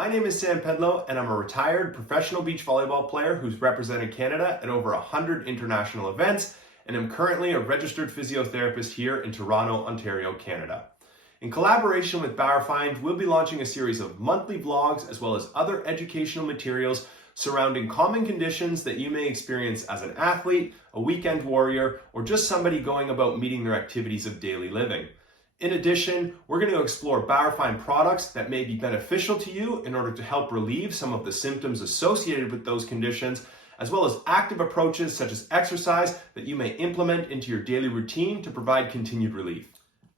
My name is Sam Pedlow, and I'm a retired professional beach volleyball player who's represented Canada at over 100 international events, and I'm currently a registered physiotherapist here in Toronto, Ontario, Canada. In collaboration with Bauerfeind, we'll be launching a series of monthly vlogs as well as other educational materials surrounding common conditions that you may experience as an athlete, a weekend warrior, or just somebody going about meeting their activities of daily living. In addition, we're going to explore Bauerfeind products that may be beneficial to you in order to help relieve some of the symptoms associated with those conditions, as well as active approaches such as exercise that you may implement into your daily routine to provide continued relief.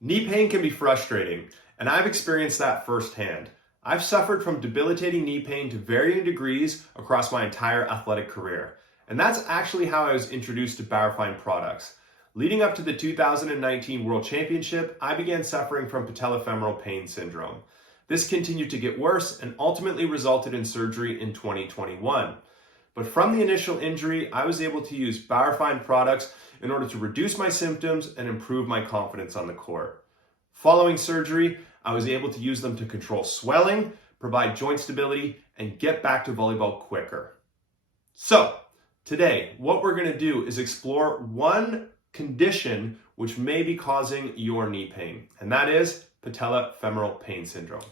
Knee pain can be frustrating, and I've experienced that firsthand. I've suffered from debilitating knee pain to varying degrees across my entire athletic career, and that's actually how I was introduced to Bauerfeind products. Leading up to the 2019 World Championship, I began suffering from patellofemoral pain syndrome. This continued to get worse and ultimately resulted in surgery in 2021. But from the initial injury, I was able to use Bauerfeind products in order to reduce my symptoms and improve my confidence on the court. Following surgery, I was able to use them to control swelling, provide joint stability, and get back to volleyball quicker. So, today, what we're going to do is explore one condition which may be causing your knee pain, and that is patellofemoral pain syndrome.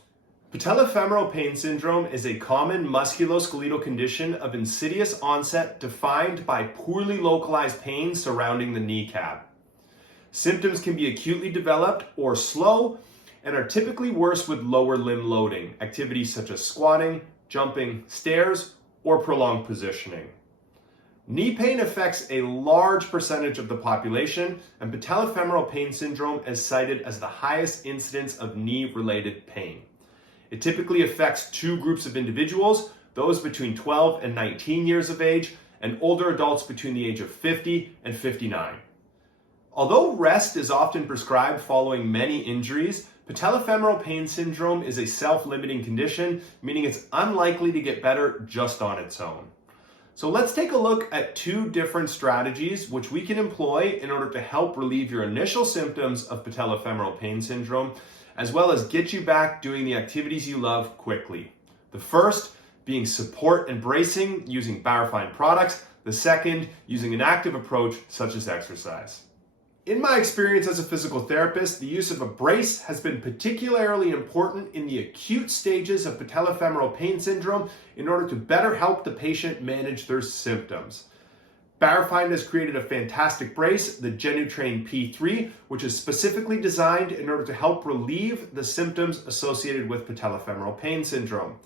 Patellofemoral pain syndrome is a common musculoskeletal condition of insidious onset defined by poorly localized pain surrounding the kneecap. Symptoms can be acutely developed or slow and are typically worse with lower limb loading, activities such as squatting, jumping, stairs, or prolonged positioning. Knee pain affects a large percentage of the population, and patellofemoral pain syndrome is cited as the highest incidence of knee-related pain. It typically affects two groups of individuals, those between 12 and 19 years of age, and older adults between the age of 50 and 59. Although rest is often prescribed following many injuries, patellofemoral pain syndrome is a self-limiting condition, meaning it's unlikely to get better just on its own. So let's take a look at two different strategies which we can employ in order to help relieve your initial symptoms of patellofemoral pain syndrome, as well as get you back doing the activities you love quickly. The first being support and bracing using Bauerfeind products, the second using an active approach such as exercise. In my experience as a physical therapist, the use of a brace has been particularly important in the acute stages of patellofemoral pain syndrome in order to better help the patient manage their symptoms. Bauerfeind has created a fantastic brace, the GenuTrain P3, which is specifically designed in order to help relieve the symptoms associated with patellofemoral pain syndrome.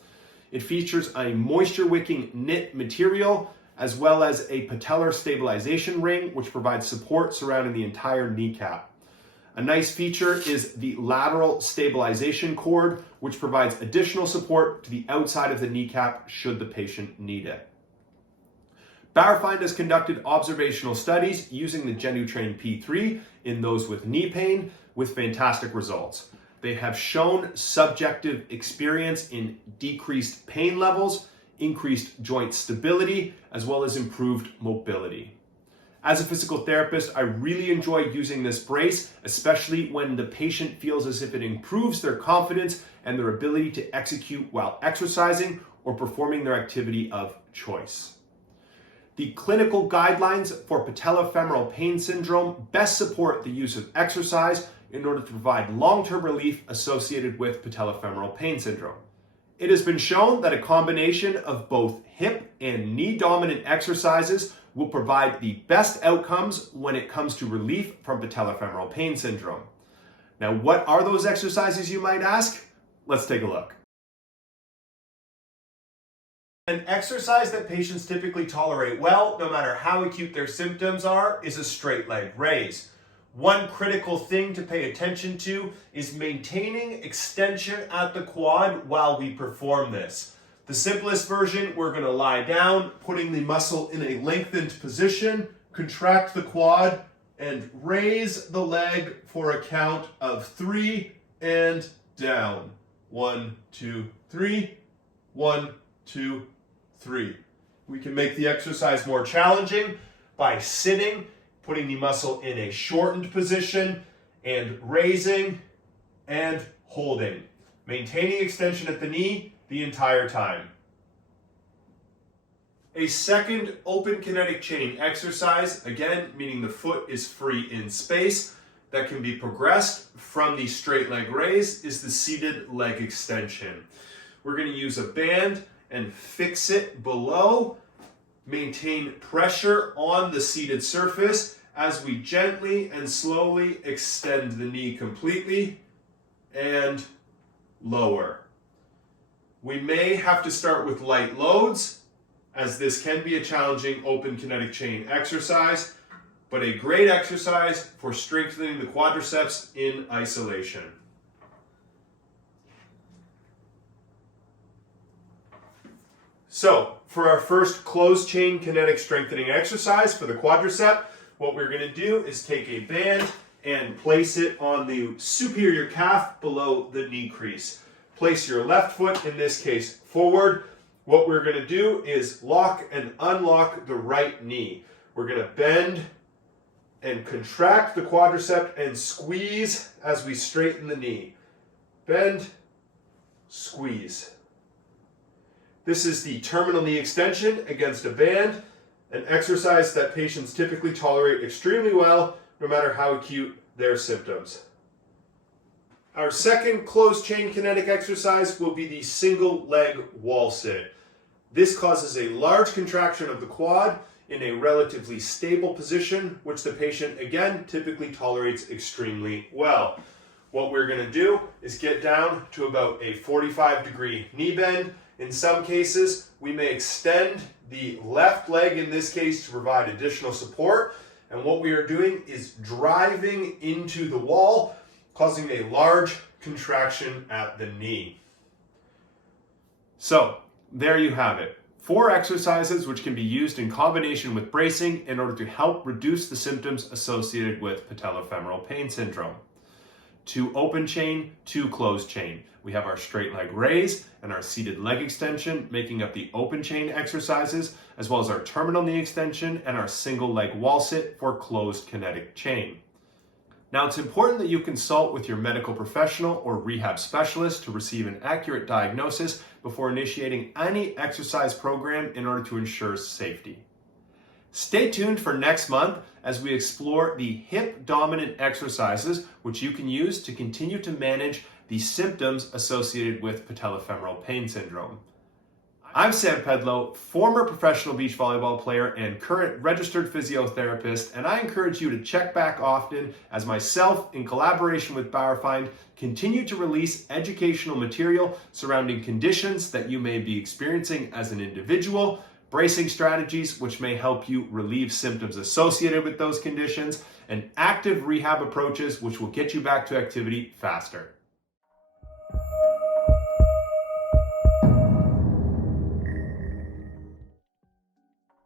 It features a moisture-wicking knit material, as well as a patellar stabilization ring, which provides support surrounding the entire kneecap. A nice feature is the lateral stabilization cord, which provides additional support to the outside of the kneecap should the patient need it. Bauerfeind has conducted observational studies using the GenuTrain P3 in those with knee pain with fantastic results. They have shown subjective experience in decreased pain levels, increased joint stability, as well as improved mobility. As a physical therapist, I really enjoy using this brace, especially when the patient feels as if it improves their confidence and their ability to execute while exercising or performing their activity of choice. The clinical guidelines for patellofemoral pain syndrome best support the use of exercise in order to provide long-term relief associated with patellofemoral pain syndrome. It has been shown that a combination of both hip and knee dominant exercises will provide the best outcomes when it comes to relief from patellofemoral pain syndrome. Now, what are those exercises, you might ask? Let's take a look. An exercise that patients typically tolerate well, no matter how acute their symptoms are, is a straight leg raise. One critical thing to pay attention to is maintaining extension at the quad while we perform this. The simplest version, we're going to lie down, putting the muscle in a lengthened position, contract the quad, and raise the leg for a count of 3 and down. 1, 2, 3. 1, 2, 3. We can make the exercise more challenging by sitting, putting the muscle in a shortened position, and raising and holding. Maintaining extension at the knee the entire time. A second open kinetic chain exercise, again, meaning the foot is free in space, that can be progressed from the straight leg raise is the seated leg extension. We're going to use a band and fix it below, maintain pressure on the seated surface as we gently and slowly extend the knee completely and lower. We may have to start with light loads, as this can be a challenging open kinetic chain exercise, but a great exercise for strengthening the quadriceps in isolation. So, for our first closed chain kinetic strengthening exercise for the quadricep, what we're going to do is take a band and place it on the superior calf below the knee crease. Place your left foot, in this case, forward. What we're going to do is lock and unlock the right knee. We're going to bend and contract the quadricep and squeeze as we straighten the knee. Bend, squeeze. This is the terminal knee extension against a band, an exercise that patients typically tolerate extremely well, no matter how acute their symptoms. Our second closed chain kinetic exercise will be the single leg wall sit. This causes a large contraction of the quad in a relatively stable position, which the patient, again, typically tolerates extremely well. What we're going to do is get down to about a 45-degree knee bend. In some cases, we may extend the left leg, in this case, to provide additional support. And what we are doing is driving into the wall, causing a large contraction at the knee. So, there you have it. 4 exercises which can be used in combination with bracing in order to help reduce the symptoms associated with patellofemoral pain syndrome. 2 open chain, 2 closed chain. We have our straight leg raise and our seated leg extension making up the open chain exercises, as well as our terminal knee extension and our single leg wall sit for closed kinetic chain. Now, it's important that you consult with your medical professional or rehab specialist to receive an accurate diagnosis before initiating any exercise program in order to ensure safety. Stay tuned for next month as we explore the hip dominant exercises which you can use to continue to manage the symptoms associated with patellofemoral pain syndrome. I'm Sam Pedlow, former professional beach volleyball player and current registered physiotherapist, and I encourage you to check back often as myself, in collaboration with Bauerfeind, continue to release educational material surrounding conditions that you may be experiencing as an individual, bracing strategies which may help you relieve symptoms associated with those conditions, and active rehab approaches which will get you back to activity faster.